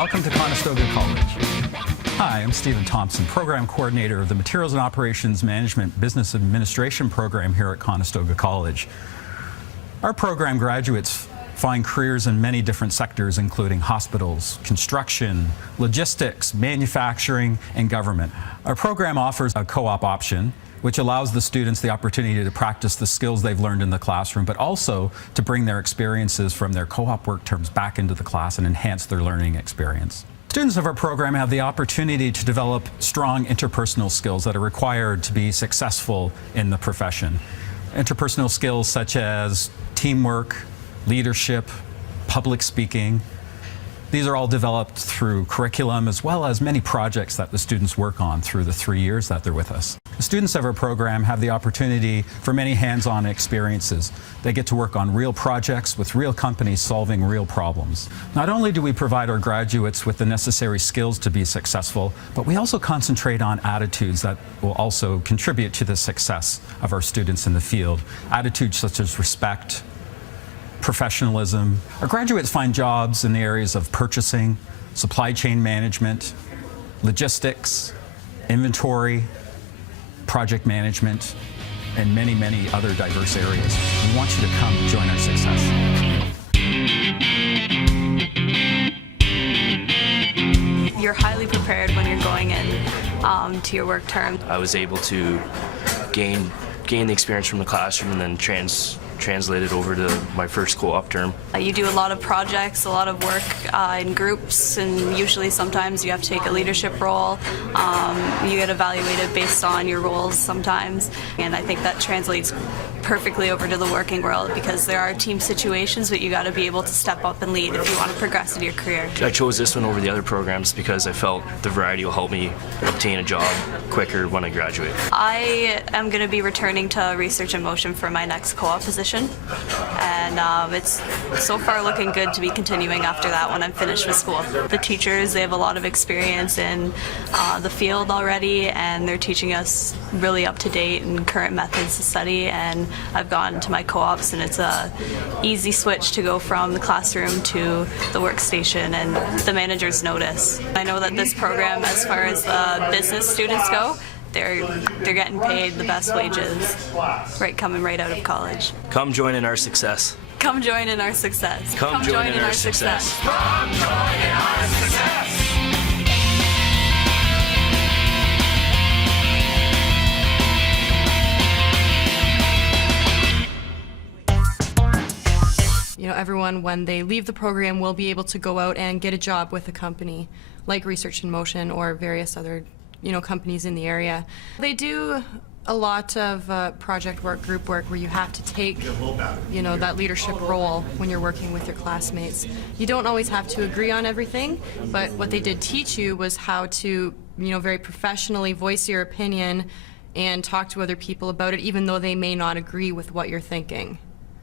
Welcome to Conestoga College. Hi, I'm Stephen Thompson, Program Coordinator of the Materials and Operations Management Business Administration program here at Conestoga College. Our program graduates find careers in many different sectors, including hospitals, construction, logistics, manufacturing, and government. Our program offers a co-op option, which allows the students the opportunity to practice the skills they've learned in the classroom, but also to bring their experiences from their co-op work terms back into the class and enhance their learning experience. Students of our program have the opportunity to develop strong interpersonal skills that are required to be successful in the profession. Interpersonal skills such as teamwork, leadership, public speaking. These are all developed through curriculum as well as many projects that the students work on through the 3 years that they're with us. The students of our program have the opportunity for many hands-on experiences. They get to work on real projects with real companies solving real problems. Not only do we provide our graduates with the necessary skills to be successful, but we also concentrate on attitudes that will also contribute to the success of our students in the field. Attitudes such as respect, professionalism. Our graduates find jobs in the areas of purchasing, supply chain management, logistics, inventory, project management, and many, many other diverse areas. We want you to come join our success. You're highly prepared when you're going in to your work term. I was able to gain the experience from the classroom and then translate it over to my first co-op term. You do a lot of projects, a lot of work in groups, and usually sometimes you have to take a leadership role. You get evaluated based on your roles sometimes, and I think that translates perfectly over to the working world because there are team situations, but you got to be able to step up and lead if you want to progress in your career. I chose this one over the other programs because I felt the variety will help me obtain a job quicker when I graduate. I am going to be returning to Research in Motion for my next co-op position, and it's so far looking good to be continuing after that when I'm finished with school. The teachers, they have a lot of experience in the field already, and they're teaching us really up-to-date and current methods to study, and I've gone to my co-ops, and it's a easy switch to go from the classroom to the workstation, and the managers notice. I know that this program, as far as the business students go, they're getting paid the best wages coming right out of college. Come join in our success. Come join in our success. Come join in our success. Come join in our success. You know, everyone, when they leave the program, will be able to go out and get a job with a company like Research in Motion or various other, companies in the area. They do a lot of project work, group work, where you have to take, that leadership role when you're working with your classmates. You don't always have to agree on everything, but what they did teach you was how to, very professionally voice your opinion and talk to other people about it, even though they may not agree with what you're thinking.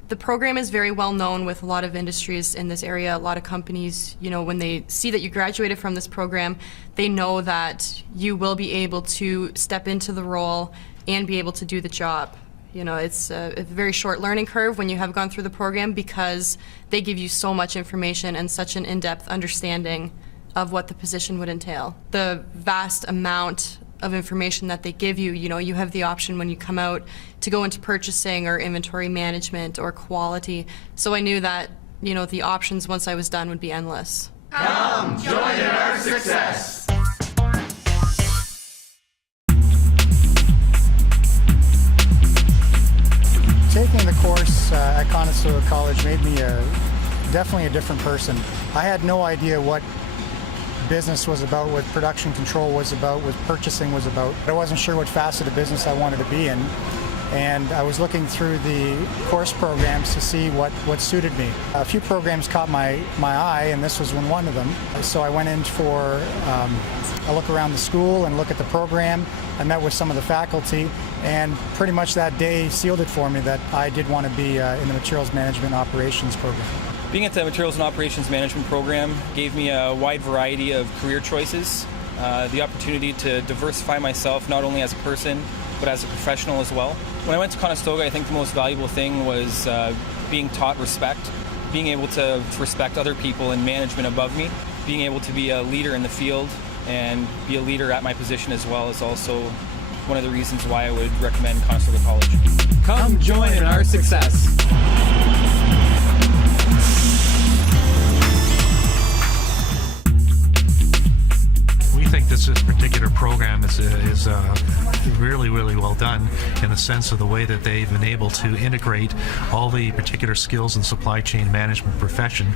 The program is very well known with a lot of industries in this area. A lot of companies, when they see that you graduated from this program, they know that you will be able to step into the role and be able to do the job. It's a very short learning curve when you have gone through the program because they give you so much information and such an in-depth understanding of what the position would entail. The vast amount of information that they give you, you have the option when you come out to go into purchasing or inventory management or quality. So I knew that, the options once I was done would be endless. Come join in our success. Taking the course at Conestoga College made me definitely a different person. I had no idea what business was about, what production control was about, what purchasing was about. I wasn't sure what facet of business I wanted to be in, and I was looking through the course programs to see what suited me. A few programs caught my eye, and this was one of them. So I went in for a look around the school and look at the program. I met with some of the faculty, and pretty much that day sealed it for me that I did want to be in the Materials Management Operations program. Being at the Materials and Operations Management program gave me a wide variety of career choices, the opportunity to diversify myself not only as a person, but as a professional as well. When I went to Conestoga, I think the most valuable thing was being taught respect. being able to respect other people and management above me, being able to be a leader in the field and be a leader at my position as well is also one of the reasons why I would recommend Conestoga College. Come join in our success. We think this particular program is really, really well done in the sense of the way that they've been able to integrate all the particular skills in supply chain management profession,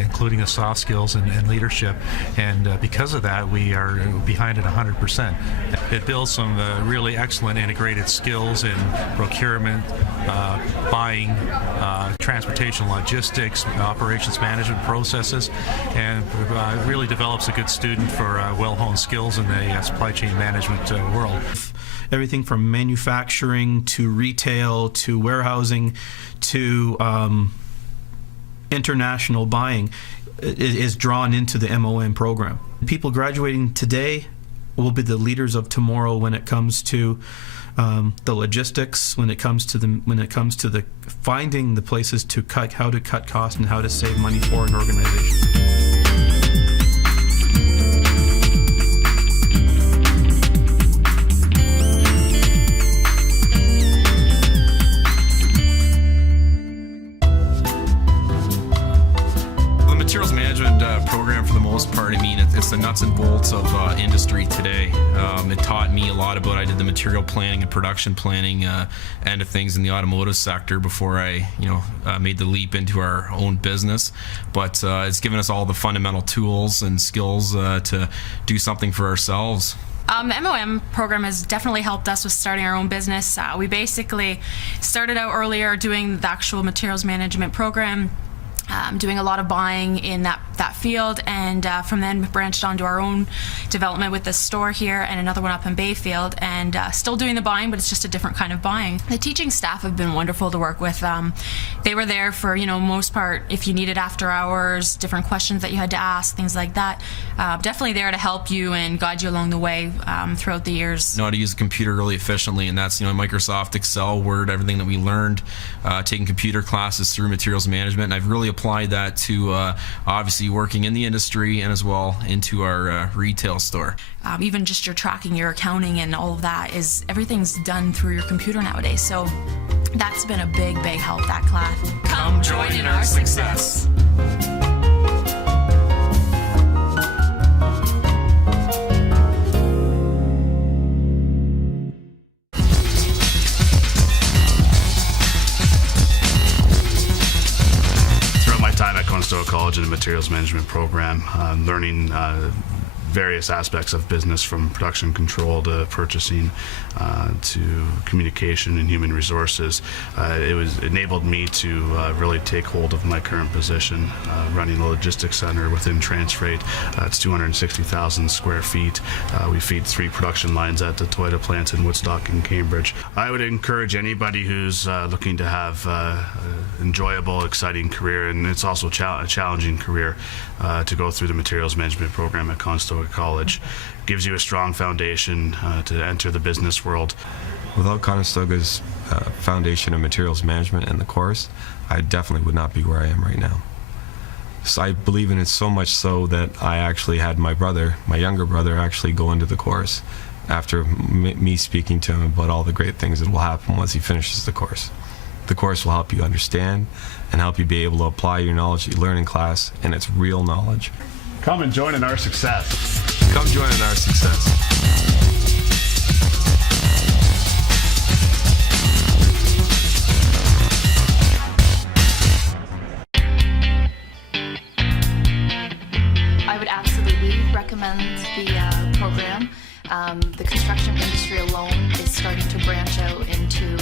including the soft skills and leadership. And because of that, we are behind it 100%. It builds some really excellent integrated skills in procurement, buying, transportation logistics, operations management processes, and really develops a good student for well-honed skills in the supply chain management world. Everything from manufacturing to retail to warehousing to international buying is drawn into the MOM program. People graduating today will be the leaders of tomorrow when it comes to the logistics, when it comes to the finding the places to cut, how to cut costs and how to save money for an organization. Materials management program, for the most part, I mean, it's the nuts and bolts of industry today. It taught me a lot about, I did the material planning and production planning end of things in the automotive sector before I, made the leap into our own business. But it's given us all the fundamental tools and skills to do something for ourselves. The MOM program has definitely helped us with starting our own business. We basically started out earlier doing the actual materials management program, doing a lot of buying in that field, and from then branched onto our own development with this store here and another one up in Bayfield, and still doing the buying, but it's just a different kind of buying. The teaching staff have been wonderful to work with. They were there for, most part, if you needed after hours, different questions that you had to ask, things like that. Definitely there to help you and guide you along the way throughout the years. Know how to use a computer really efficiently, and that's Microsoft, Excel, Word, everything that we learned taking computer classes through materials management, and I've really applied that to obviously working in the industry and as well into our retail store. Even just your tracking, your accounting, and all of that everything's done through your computer nowadays. So that's been a big help, that class. Come join in our success. Time at Conestoga College in the materials management program, learning various aspects of business, from production control to purchasing to communication and human resources. It enabled me to really take hold of my current position, running a logistics center within Transfreight. It's 260,000 square feet. We feed 3 production lines at the Toyota plants in Woodstock and Cambridge. I would encourage anybody who's looking to have enjoyable, exciting career, and it's also a challenging career, to go through the materials management program at Conestoga College. Gives you a strong foundation to enter the business world. Without Conestoga's foundation of materials management and the course, I definitely would not be where I am right now. So I believe in it so much so that I actually had my younger brother, actually go into the course after me speaking to him about all the great things that will happen once he finishes the course. The course will help you understand and help you be able to apply your knowledge that you learn in class, and it's real knowledge. Come and join in our success. Come join in our success. I would absolutely recommend the program. The construction industry alone is starting to branch out into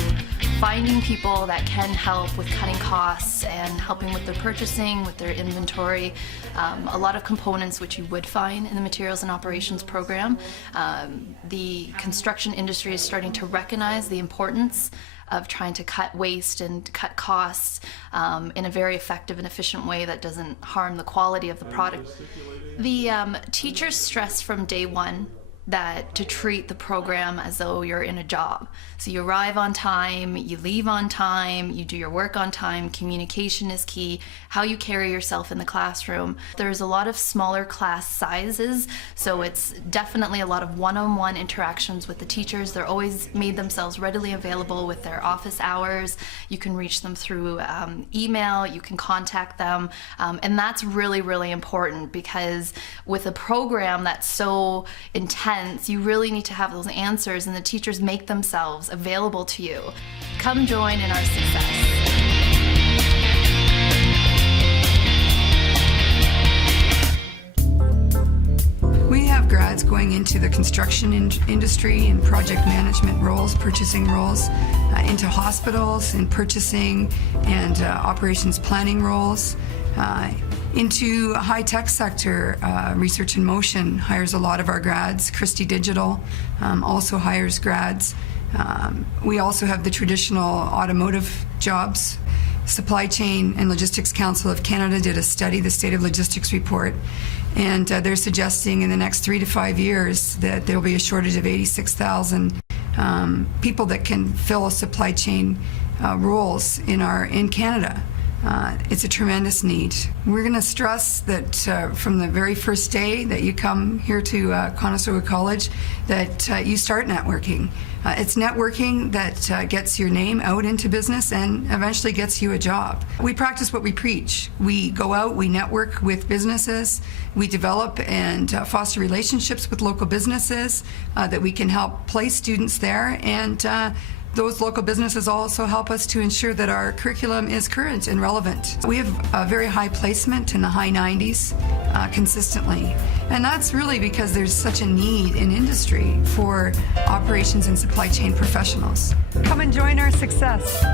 finding people that can help with cutting costs and helping with their purchasing, with their inventory. A lot of components which you would find in the materials and operations program. The construction industry is starting to recognize the importance of trying to cut waste and cut costs in a very effective and efficient way that doesn't harm the quality of the product. The teachers stress from day one that to treat the program as though you're in a job. So you arrive on time, you leave on time, you do your work on time, communication is key, how you carry yourself in the classroom. There's a lot of smaller class sizes, so it's definitely a lot of one-on-one interactions with the teachers. They're always made themselves readily available with their office hours. You can reach them through email, you can contact them, and that's really, really important, because with a program that's so intense, you really need to have those answers, and the teachers make themselves available to you. Come join in our success. We have grads going into the construction industry in project management roles, purchasing roles, into hospitals in purchasing and operations planning roles, into a high-tech sector. Research in Motion hires a lot of our grads. Christie Digital also hires grads. We also have the traditional automotive jobs. Supply Chain and Logistics Council of Canada did a study, the State of Logistics Report, and they're suggesting in the next 3 to 5 years that there will be a shortage of 86,000 people that can fill supply chain roles in Canada. It's a tremendous need. We're going to stress that from the very first day that you come here to Conestoga College, that you start networking. It's networking that gets your name out into business and eventually gets you a job. We practice what we preach. We go out, we network with businesses, we develop and foster relationships with local businesses that we can help place students there, and those local businesses also help us to ensure that our curriculum is current and relevant. We have a very high placement in the high 90s consistently. And that's really because there's such a need in industry for operations and supply chain professionals. Come and join our success.